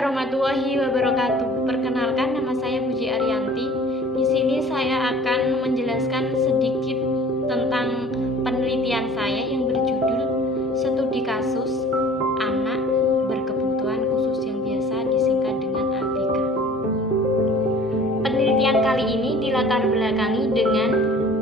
warahmatullahi wabarakatuh. Perkenalkan, nama saya Puji Ariyanti. Di sini saya akan menjelaskan sedikit tentang penelitian saya yang berjudul Studi Kasus Anak Berkebutuhan Khusus yang biasa disingkat dengan ABK. Penelitian kali ini dilatar belakangi dengan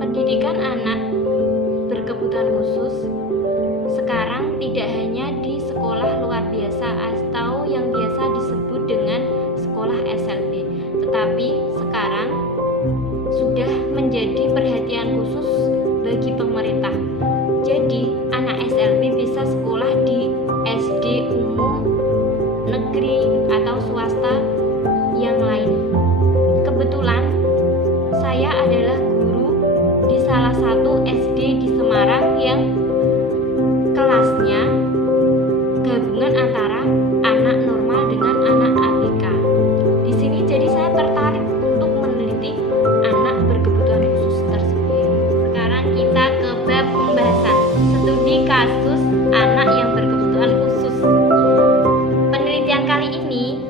pendidikan anak berkebutuhan khusus sekarang tidak hanya di sekolah luar biasa atau yang biasa disebut dengan sekolah SLB, tetapi sekarang sudah menjadi perhatian khusus bagi pemerintah. Jadi anak SLB bisa sekolah di SD umum, negeri atau swasta yang lain. Kebetulan saya adalah guru di salah satu SD di Semarang yang kelasnya gabungan antara anak normal dengan anak ABK. Di sini jadi saya tertarik untuk meneliti anak berkebutuhan khusus tersebut. Sekarang kita ke bab pembahasan studi kasus anak yang berkebutuhan khusus. Penelitian kali ini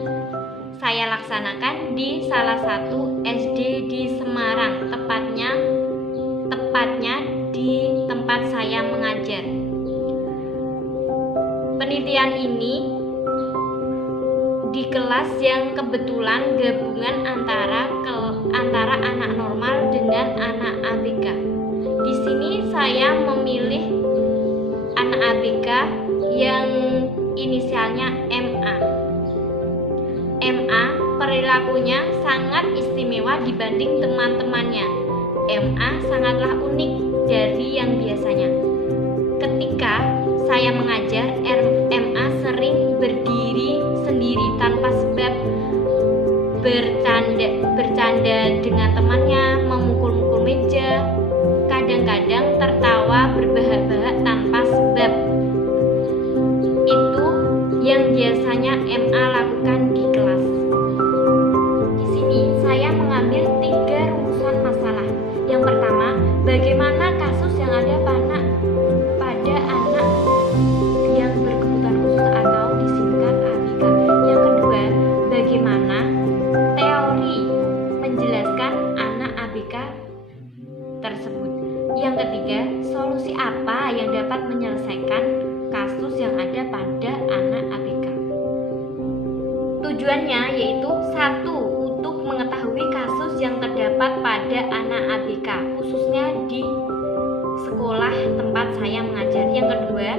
saya laksanakan di salah satu SD di Semarang, tepatnya di tempat saya mengajar. Penelitian ini di kelas yang kebetulan gabungan antara anak normal dengan anak ABK. Di sini saya memilih anak ABK yang inisialnya MA. MA perilakunya sangat istimewa dibanding teman-temannya. MA sangatlah unik dari yang biasanya. Ketika saya mengajar, MA sering berdiri sendiri tanpa sebab, bercanda dengan temannya, memukul-mukul meja, kadang-kadang tertawa berbahak-bahak tanpa sebab. Itu yang biasanya MA lakukan di kelas. Di sini saya mengambil 3 rumusan masalah. Yang pertama, bagaimana kasus yang ada pada anak yang berkebutuhan khusus atau disingkat ABK. Yang kedua, bagaimana teori menjelaskan anak ABK tersebut. Yang ketiga, solusi apa yang dapat menyelesaikan kasus yang ada pada anak ABK. Tujuannya yaitu 1. Untuk mengetahui kasus yang terdapat pada anak ABK, khususnya di sekolah tempat saya mengajar. Yang kedua,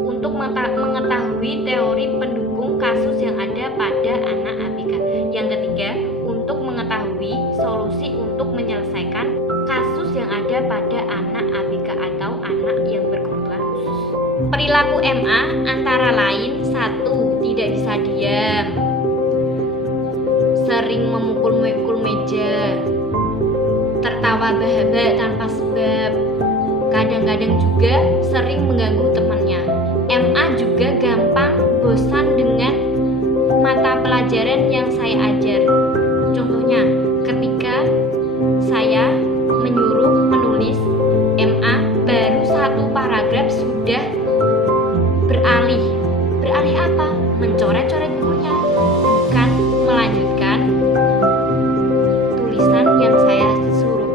untuk mengetahui teori pendukung kasus yang ada pada anak ABK. Yang ketiga, untuk mengetahui solusi untuk menyelesaikan kasus yang ada pada anak ABK atau anak yang berkebutuhan khusus. Perilaku MA antara lain 1. Tidak bisa diam, sering memukul-mukul meja, tertawa bahak-bahak tanpa sebab, kadang-kadang juga sering mengganggu temannya. MA juga gampang bosan dengan mata pelajaran yang saya ajar. Contohnya, ketika saya menyuruh menulis, MA baru 1 paragraf sudah beralih. Beralih apa? Mencoret-coret bukunya, bukan melanjutkan tulisan yang saya suruh.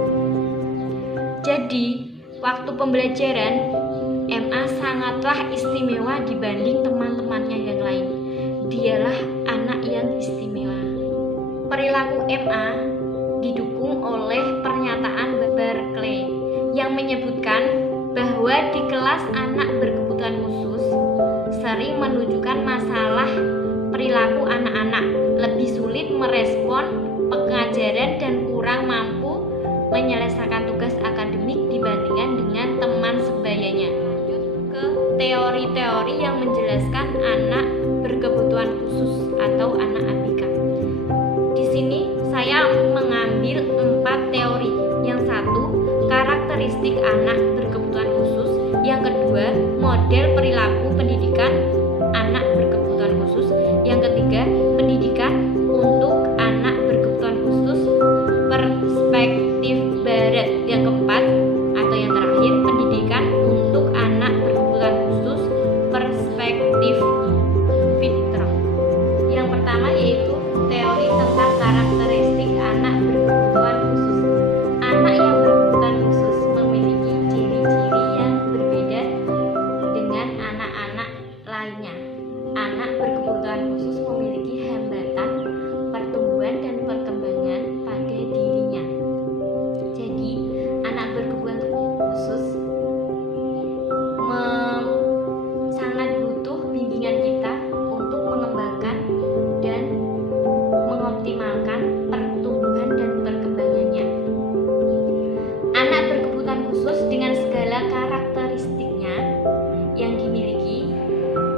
Jadi, waktu pembelajaran, MA sangatlah istimewa dibanding teman-temannya yang lain. Dialah anak yang istimewa. Perilaku MA didukung oleh pernyataan Berkeley yang menyebutkan bahwa di kelas anak berkebutuhan khusus sering menunjukkan masalah perilaku anak-anak, lebih sulit merespon pengajaran dan kurang mampu menyelesaikan tugas akademik dibandingkan dengan teman sebayanya. Lanjut ke teori-teori yang menjelaskan anak berkebutuhan khusus atau anak ABK. Di sini saya mengambil 4 teori. Yang 1, karakteristik anak berkebutuhan khusus. Yang kedua, model perilaku pendidikan anak berkebutuhan khusus. Yang ketiga, pendidikan untuk anak berkebutuhan khusus perspektif barat. Yang keempat atau yang terakhir, pendidikan untuk anak berkebutuhan khusus perspektif fitrah. Yang pertama yaitu teori tentang karakteristik anak berkebutuhan khusus. Anak yang berkebutuhan khusus memiliki ciri-ciri yang berbeda dengan anak-anak lainnya. Anak berkebutuhan khusus memiliki hambatan pertumbuhan dan perkembangan pada dirinya. Jadi, anak berkebutuhan khusus sangat butuh bimbingan kita untuk mengembangkan dan mengoptimalkan pertumbuhan dan perkembangannya. Anak berkebutuhan khusus dengan segala karakteristiknya yang dimiliki,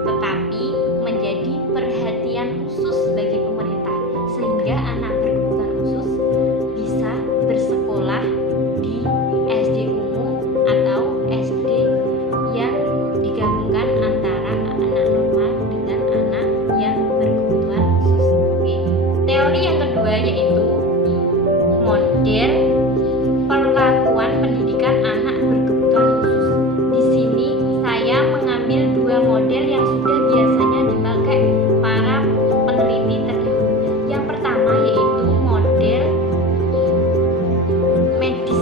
tetapi menjadi perhatian khusus bagi pemerintah, sehingga anak berkebutuhan khusus bisa bersekolah di SD umum atau SD yang digabungkan antara anak normal dengan anak yang berkebutuhan khusus. Teori yang kedua yaitu model perlakuan pendidikan anak berkebutuhan khusus. Di sini saya mengambil dua model yang sudah biasanya dipakai para peneliti terdahulu. Yang pertama yaitu model medis,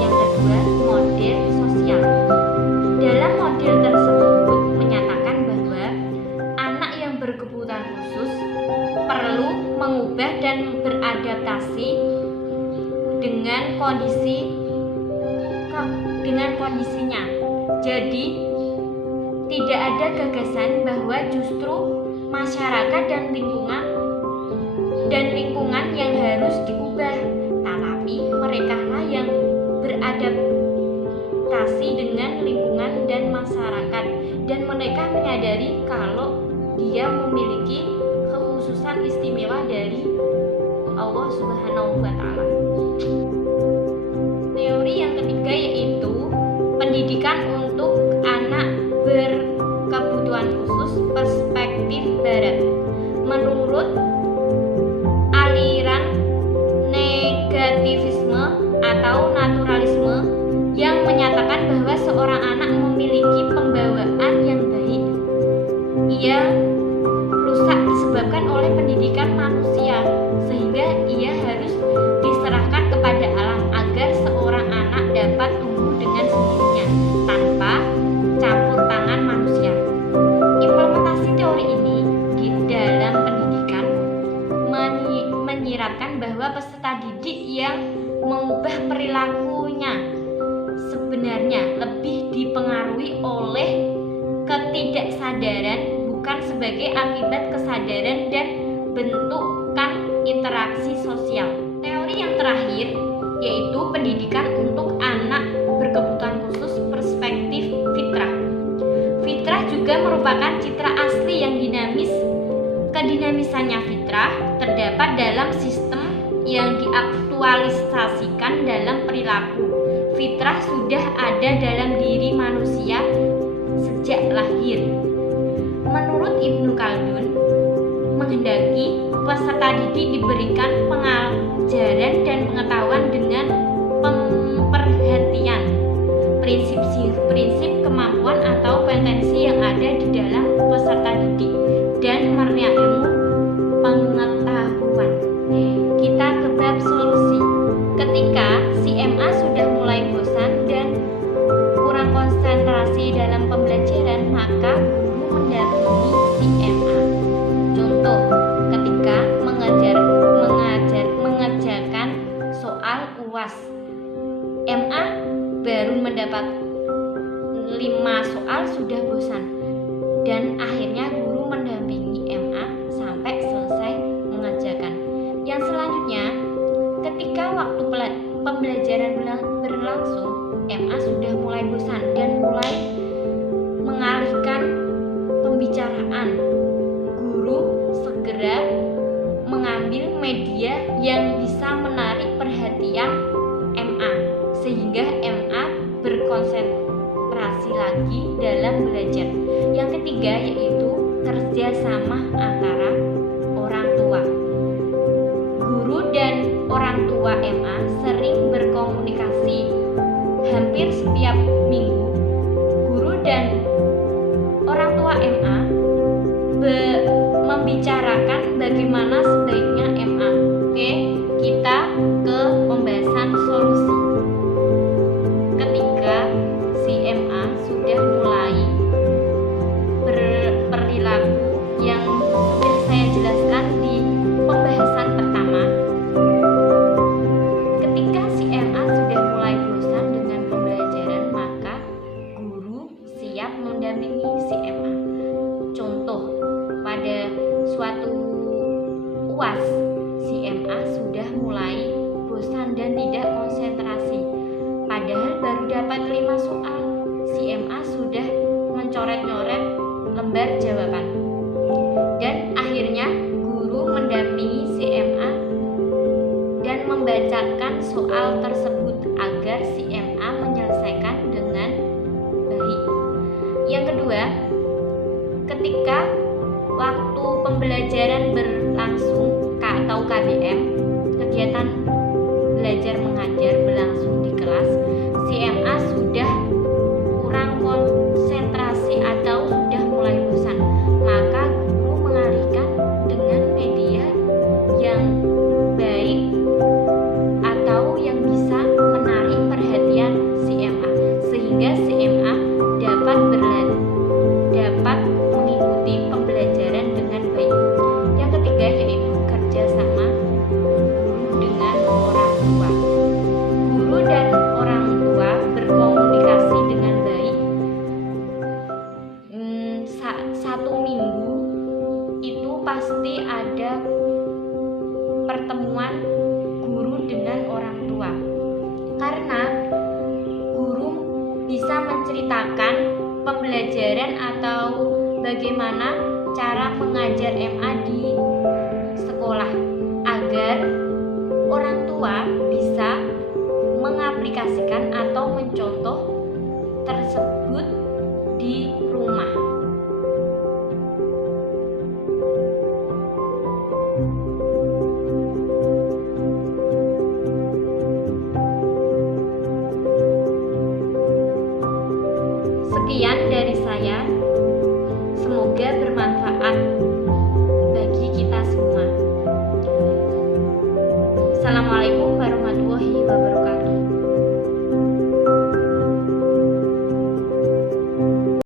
yang kedua model sosial. Dalam model tersebut menyatakan bahwa anak yang berkebutuhan khusus perlu mengubah dan beradaptasi dengan kondisinya. Jadi tidak ada gagasan bahwa justru masyarakat dan lingkungan yang harus diubah, tetapi merekalah yang beradaptasi dengan lingkungan dan masyarakat, dan mereka menyadari kalau dia memiliki kekhususan istimewa dari Allah Subhanahu wa Ta'ala. Teori yang ketiga yaitu pendidikan untuk anak berkebutuhan khusus perspektif Barat. Menurut aliran negativisme atau naturalisme yang menyatakan bahwa seorang anak memiliki pembawaan yang baik, ia rusak disebabkan oleh pendidikan manusia, sehingga ia harus diserahkan kepada alam agar seorang anak dapat tumbuh dengan sendirinya tanpa campur tangan manusia. Implementasi teori ini di dalam pendidikan menyiratkan bahwa peserta didik yang mengubah perilakunya sebenarnya lebih dipengaruhi oleh ketidaksadaran, bukan sebagai akibat kesadaran dan bentukan interaksi sosial. Teori yang terakhir yaitu pendidikan untuk anak berkebutuhan khusus perspektif fitrah. Fitrah juga merupakan citra asli yang dinamis. Kedinamisannya fitrah terdapat dalam sistem yang diaktualisasikan dalam perilaku. Fitrah sudah ada dalam diri manusia sejak lahir. Menurut Ibnu Khaldun, menghendaki peserta didik diberikan pengajaran dan pengetahuan dengan perhatian, prinsip kemampuan atau potensi yang ada di dalam peserta didik, dan menerima ilmu pengetahuan. Kita ke bab solusi. Ketika si MA sudah mulai bosan dan kurang konsentrasi dalam pembelajaran, maka guru mendampingi si MA. Contoh, ketika mengerjakan soal UAS, MA baru mendapat 5 soal UAS, si MA sudah mulai bosan dan tidak konsentrasi. Padahal baru dapat 5 soal, si MA sudah mencoret-nyoret lembar jawaban. Dan akhirnya guru mendampingi si MA dan membacakan soal tersebut agar si MA menyelesaikan dengan baik. Yang kedua, ketika waktu pembelajaran berlangsung atau KBM, kegiatan belajar mengajar berlangsung di kelas, si MA sudah kurang konsentrasi atau sudah mulai bosan, maka guru mengalihkan dengan media yang baik atau yang bisa menarik perhatian si MA sehingga si MA dapat mengikuti pembelajaran dengan baik. Yang ketiga yaitu kerjasama guru dengan orang tua. Guru dan orang tua berkomunikasi dengan baik. Satu minggu itu pasti ada pertemuan guru dengan orang tua, karena guru bisa menceritakan pembelajaran atau bagaimana cara mengajar MA di sekolah agar orang tua bisa mengaplikasikan atau mencontoh tersebut di rumah. Sekian dari saya, semoga bermanfaat.